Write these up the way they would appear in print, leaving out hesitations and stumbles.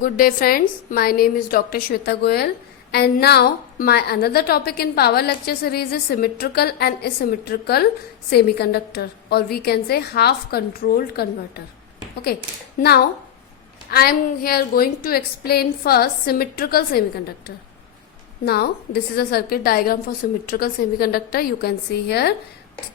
Good day friends, my name is Dr. Shweta Goyal and now my another topic in power lecture series is symmetrical and asymmetrical semiconductor, or we can say half controlled converter. Okay, now I am here going to explain first symmetrical semiconductor. Now this is a circuit diagram for symmetrical semiconductor. You can see here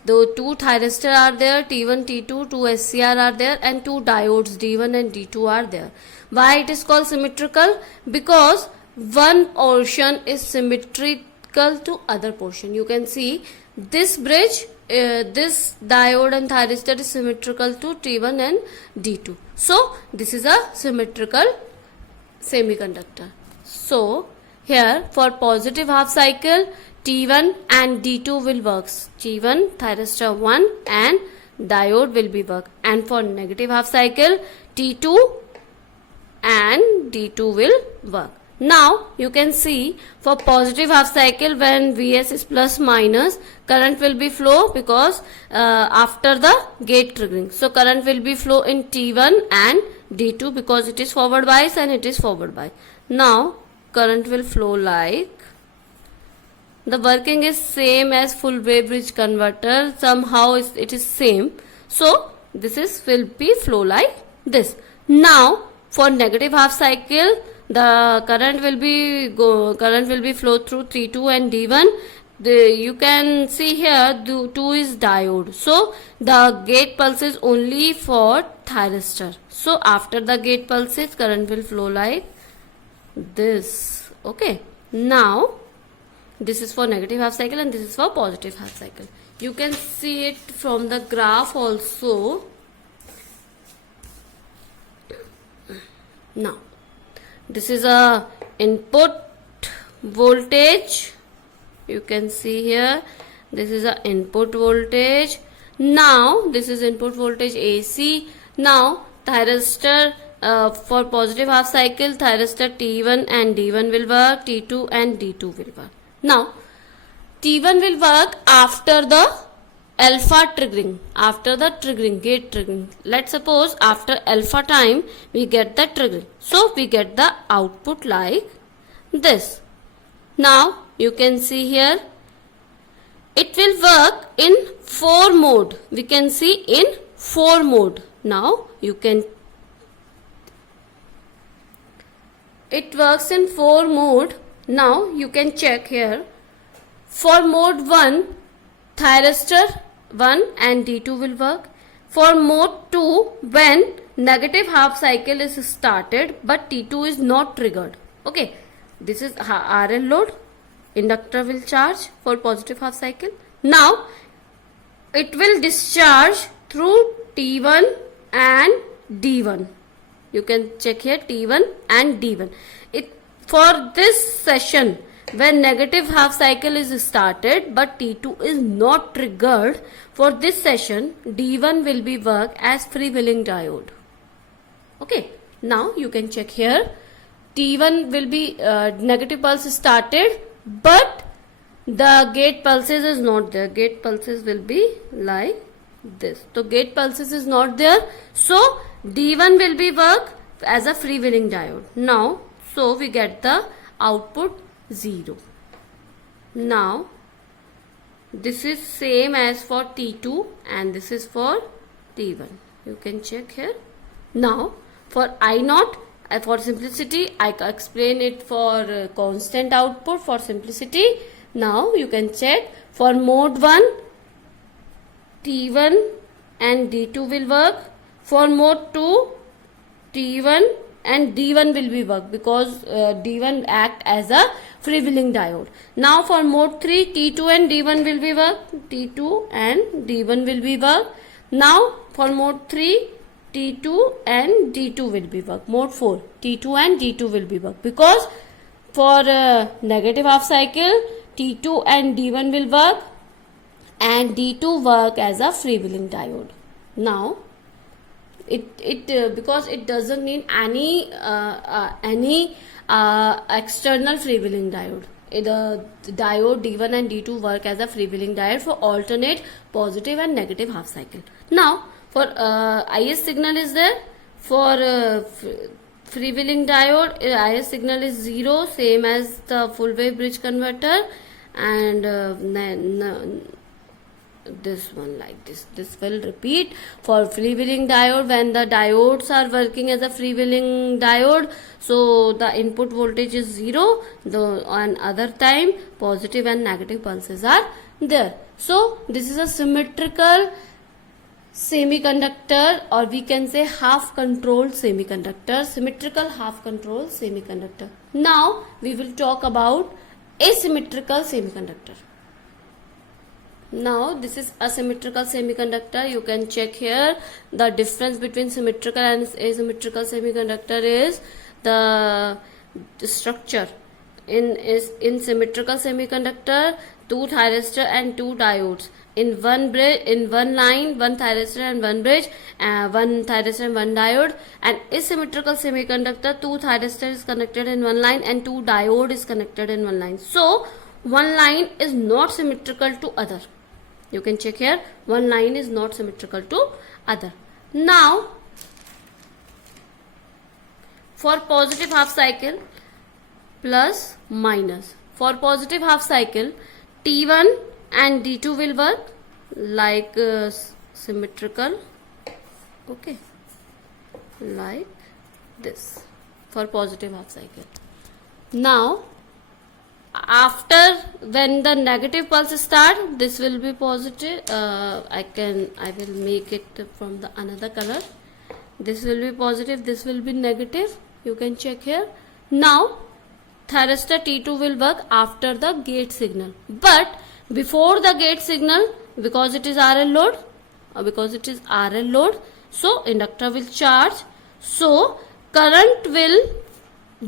the two thyristors are there, T1, T2, two SCR are there and two diodes D1 and D2 are there. Why it is called symmetrical? Because one portion is symmetrical to other portion. You can see this bridge, this diode and thyristor is symmetrical to T1 and D2. So this is a symmetrical semiconductor. So here for positive half cycle T1 and D2 will work. T1 thyristor 1 and diode will be work. And for negative half cycle T2 and D2 will work. Now you can see for positive half cycle when Vs is plus minus, current will be flow because after the gate triggering. So current will be flow in T1 and D2 because it is forward bias and it is forward bias. Now current will flow like, the working is same as full wave bridge converter, somehow it is same. So this is will be flow like this. Now for negative half cycle the current will be flow through T2 and D1. You can see here 2 is diode, so the gate pulse is only for thyristor. So after the gate pulses current will flow like this. Okay, now this is for negative half cycle and this is for positive half cycle. You can see it from the graph also. Now this is a input voltage. You can see here this is a input voltage. Now this is input voltage AC. Now thyristor for positive half cycle thyristor T1 and D1 will work, T2 and D2 will work. Now T1 will work after the alpha triggering, after the triggering, gate triggering. Let's suppose after alpha time we get the triggering. So we get the output like this. Now you can see here it will work in 4 mode. We can see in 4 mode. Now you can, it works in 4 mode. Now you can check here. For mode 1 thyristor 1 and D2 will work. For mode 2 when negative half cycle is started but T2 is not triggered. Okay, this is RL load, inductor will charge for positive half cycle. Now it will discharge through T1 and D1. You can check here T1 and D1. For this session when negative half cycle is started but T2 is not triggered, for this session D1 will be work as freewheeling diode. Okay, now you can check here T1 will be negative pulse started but the gate pulses is not there. Gate pulses will be like this. So gate pulses is not there, so D1 will be work as a freewheeling diode. Now so we get the output 0. Now this is same as for T2 and this is for T1. You can check here. Now for I0, for simplicity I explain it for constant output for simplicity. Now you can check for mode 1 T1 and D2 will work. For mode 2 T1 and D1 will be work because D1 act as a freewheeling diode. Now for mode 3 T2 and D1 will be work. T2 and D1 will be work. Now for mode 3 T2 and D2 will be work. Mode 4 T2 and D2 will be work because for negative half cycle T2 and D1 will work and D2 work as a freewheeling diode. Now because it doesn't need any external freewheeling diode. The diode D1 and D2 work as a freewheeling diode for alternate positive and negative half cycle. Now for IS signal is there for freewheeling diode, IS signal is 0, same as the full wave bridge converter, and this one like this will repeat for freewheeling diode. When the diodes are working as a freewheeling diode, so the input voltage is 0, on other time positive and negative pulses are there. So this is a symmetrical semiconductor, or we can say half controlled semiconductor, symmetrical half controlled semiconductor. Now we will talk about asymmetrical semiconductor. Now this is asymmetrical semiconductor. You can check here the difference between symmetrical and asymmetrical semiconductor is the structure. In symmetrical symmeconductor, 2 thyristor and 2 diodes. In one line, 1 thyristor and 1 bridge, 1 thyristor and 1 diode. And asymmetrical semiconductor, 2 thyristor is connected in one line and 2 diode is connected in one line. So one line is not symmetrical to other. You can check here, one line is not symmetrical to other. Now for positive half cycle, plus minus. For positive half cycle, T1 and D2 will work like symmetrical, okay, like this for positive half cycle. Now after, when the negative pulse start, this will be positive. I will make it from the another color. This will be positive, this will be negative. You can check here. Now thyristor T2 will work after the gate signal, but before the gate signal, because it is RL load, so inductor will charge, so current will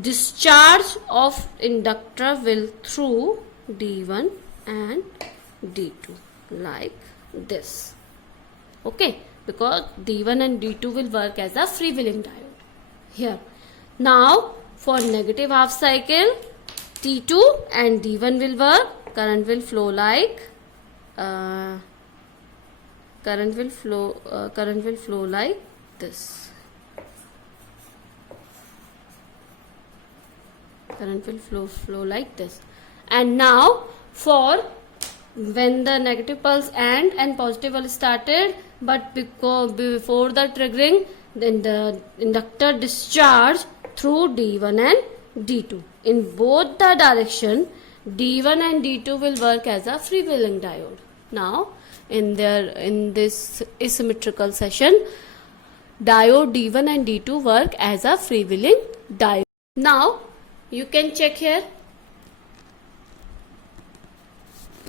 discharge of inductor will through D1 and D2 like this, okay, because D1 and D2 will work as a freewheeling diode here. Now for negative half cycle, T2 and D1 will work, current will flow like this. Current will flow like this. And now for when the negative pulse and positive pulse started, but because before the triggering, then the inductor discharge through D1 and D2. In both the direction, D1 and D2 will work as a freewheeling diode. Now in this asymmetrical session, diode D1 and D2 work as a freewheeling diode. Now you can check here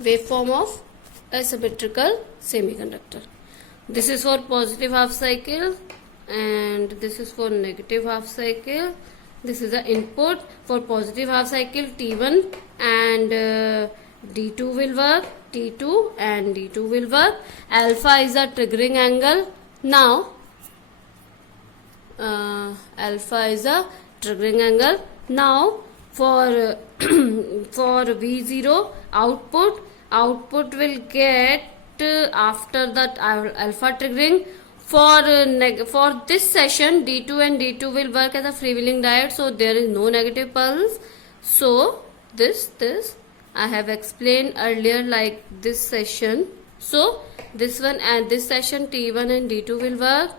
waveform of asymmetrical semiconductor. This is for positive half cycle and this is for negative half cycle. This is the input for positive half cycle. T1 and D2 will work, T2 and D2 will work. Alpha is the triggering angle. Now alpha is a triggering angle. Now for for V0 output will get after that alpha triggering. For this session, D2 and D2 will work as a freewheeling diode, so there is no negative pulse. So this I have explained earlier, like this session. So this one and this session, T1 and D2 will work,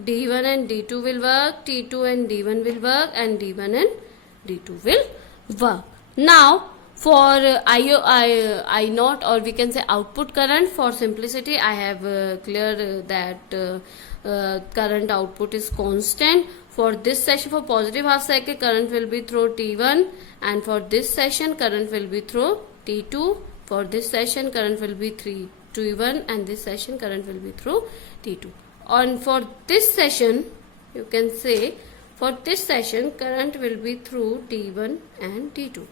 D1 and D2 will work, T2 and D1 will work, and D1 and D2 will work. Now for I naught, or we can say output current, for simplicity I have cleared that current output is constant. For this session, for positive half cycle, current will be through T1, and for this session current will be through T2. For this session current will be through T1, and this session current will be through T2. And for this session, you can say for this session current will be through T1 and T2.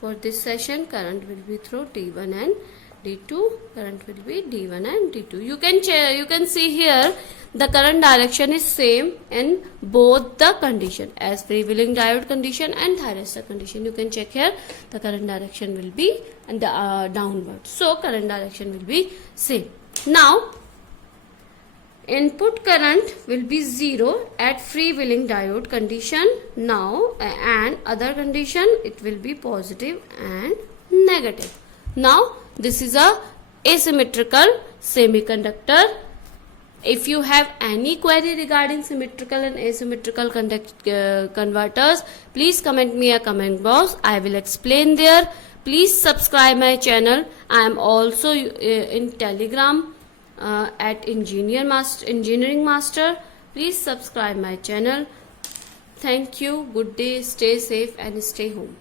For this session current will be through T1 and D2, current will be D1 and D2. You can see here the current direction is same in both the condition, as freewheeling diode condition and thyristor condition. You can check here the current direction will be and the downward, so current direction will be same. Now Input current will be 0 at freewheeling diode condition now, and other condition it will be positive and negative. Now this is a asymmetrical semiconductor. If you have any query regarding symmetrical and asymmetrical converters, please comment me a comment box. I will explain there. Please subscribe my channel. I am also in Telegram at Engineering Master. Please subscribe my channel. Thank you. Good day. Stay safe and stay home.